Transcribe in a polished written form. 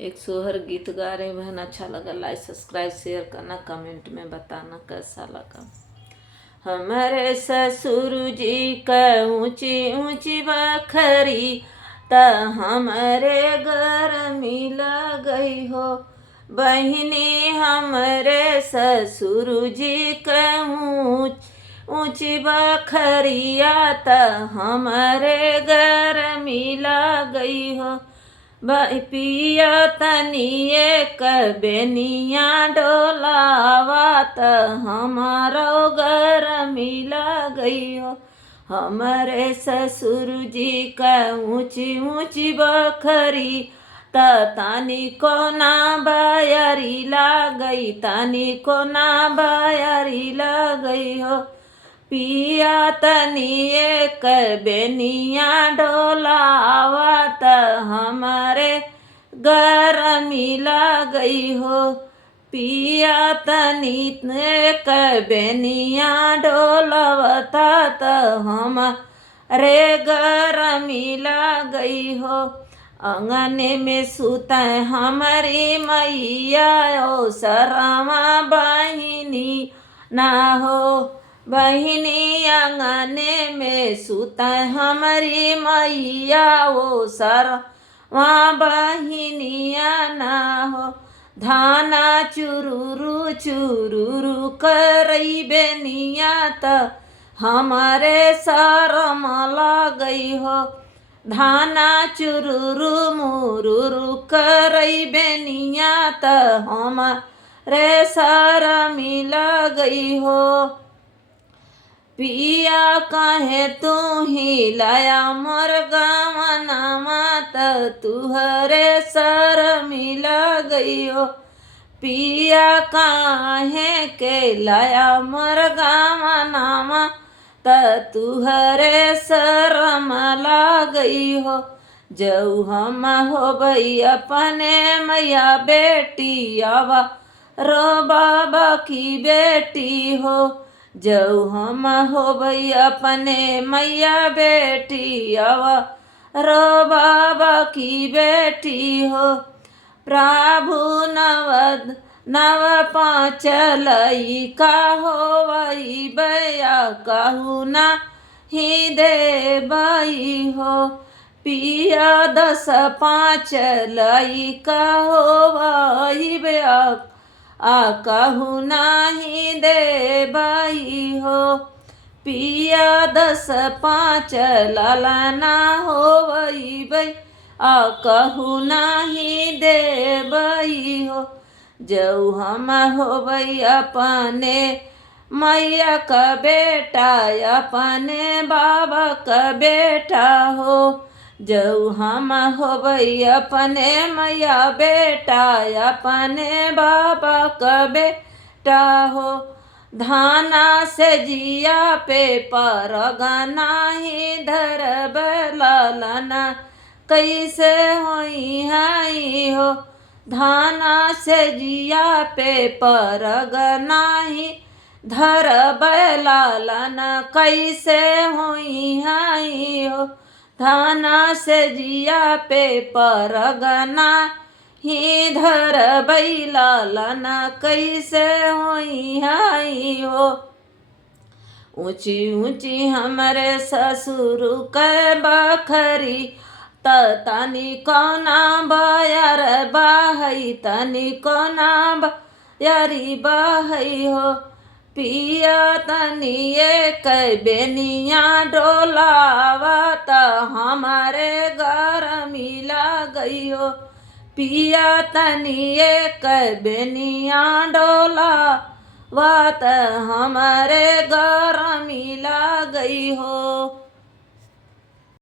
एक सोहर गीत गा रहे बहन, अच्छा लगा लाइक सब्सक्राइब शेयर करना, कमेंट में बताना कैसा लगा। हमारे ससुर जी का ऊंची ऊंची बखरी त हमारे घर मिल गई हो। बहिनी हमारे ससुर जी का ऊंची बखरिया त हमारे घर मिल गई हो। पिया तनिए कबेनिया डोलावा त हमारो घर मिला गई हो। हमारे ससुर जी का ऊंची ऊंची बखरी त तानी को ना बायरी ला गई, तानी को ना बायरी ला गई हो। पिया तनिए कबेनिया डोलावा त हमारे घर मिला गई हो। पिया तनिए कबेनिया डोलावता त हमारे घर मिला गई हो। अंगने में सुता हमारी मैया ओ शरमा बहिनी ना हो। बहिनी अंगने में सुता हमारी मैया ओ शरमा बहिनिया ना हो। धाना चुरुरु चुरुरु करई बेनिया त हमारे शरम गई हो। धाना चुरुरु मुरुरु करई बेनिया त हमारे शरम गई हो। पिया कहे तू ही लाया मोर गवनमा त तुहरे सर मिला गई हो। पिया काहे के लाया मोर गवनमा त तुहरे सर मला गई हो। जऊ हम हो भई अपने मैया बेटी आवा रो बाबा की बेटी हो। जऊ हम हो भई अपने मैया बेटी आवा रो बाबा की बेटी हो। प्रभु नव पाँच लई का हो वही बया कहू ना ही दे बई हो। पिया 10 5 लई का हो वही बया कहू नाही दे बाई हो। पिया 10 5 लाला ना हो वही बई कहू नाही दे बई हो। जऊ हम हो भई अपने मैया का बेटा अपने बाबा का बेटा हो। जऊ हम हो भई अपने मैया बेटा अपने बाबा का बेटा हो। धाना से जिया पे परगना ही धरब लालना कैसे होई हाई हो। धाना से जिया पे परगना ही धरब लालना कैसे होई हाई हो। धाना से जिया पे परगना ही धर बैलालना कैसे होई हाई हो। ऊंची ऊंची हमरे ससुर के बखरी त तनी कोना बयर बहई, तनी कोना बयरी बहई हो। पिया तनिए कबेनिया डोलावा त हमारे घर मिला गई हो। पिया तनिए कबेनिया डोलावा त हमारे घर मिला गई हो।